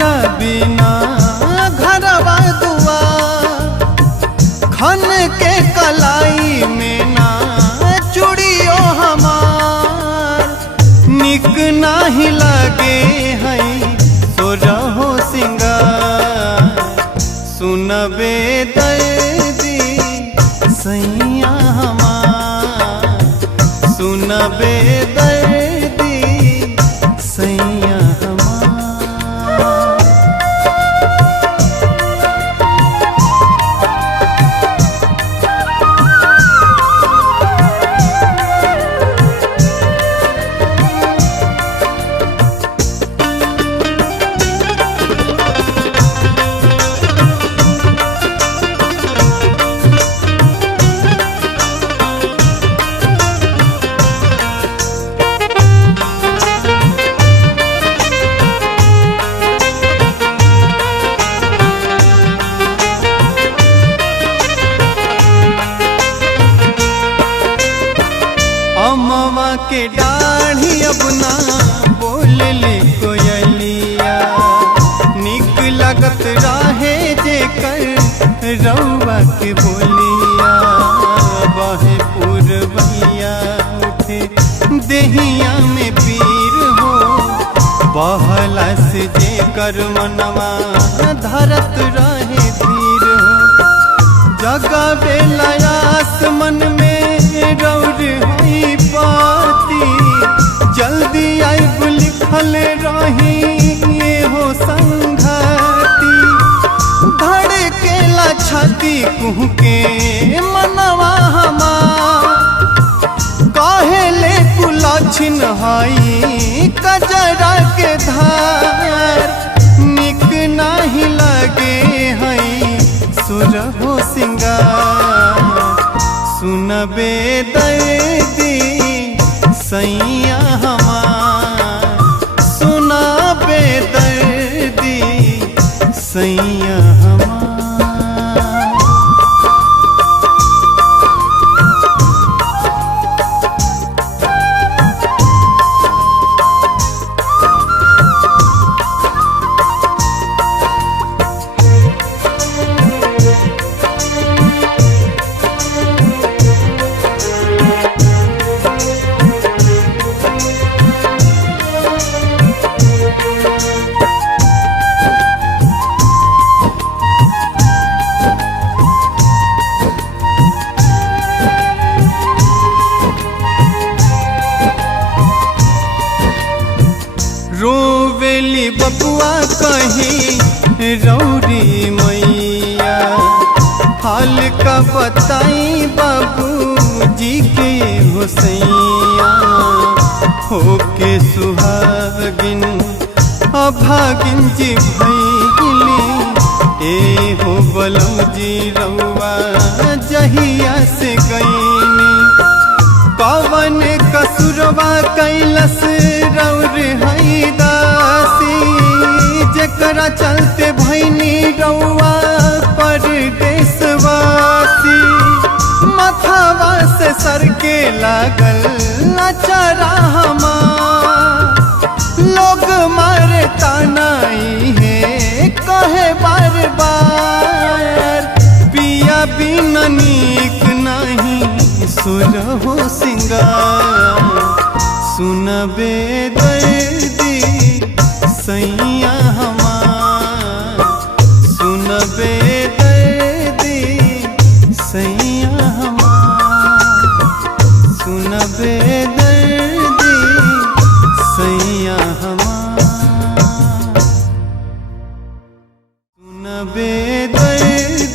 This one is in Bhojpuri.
तोहरा बिना घरवा दुआ खन के कलाई में ना चूड़ियो हमार निक नाही लगे है सो रहो सिंगार सुनबे दर्दी सैया हमार सुनबे दर्दी सैया हमार। अमवा के डाढ़ी अब ना बोल ले कोयलिया निक लगत राहे जे कर रउआ के बोलिया बहे पुरवैया उठे देहिया में पीर हो बहला से जे कर मनवा धरत रहे धीर हो जगावे लयास मन में रौर हुई पाती जल्दी आइब लिखल रही ये हो संघाती धड़केला छाती कुहके मनवा हमार काहेले कुलछिन हई कजरा के धार निक नाही लगे हई सुरहो सिंगार सुनबे दर्दी सैया हमार सुनबे दर्दी सैया हमार। रोवेली बबुआ कहीं रौरी मैया हाल का बताई बाबू जी के होसैया होके सुहागिन अभागिन जी भैली ए हो बलम जी रउआ जहिया से गईनी कवन कसुरवा कैलस रौर हई दासी जेकरा चलते भैनी रउआ परदेशवासी मथावा से सर के लागल अचरा हमार लोग मारे तानाई है कहे बार बार पिया बिना नीक नहीं सुरहो सिंगार सुनबे दर्दी सैया हमार सुनबे दर्दी सैया हमार सुनबे दर्दी सैया हमार सुनबे दर्दी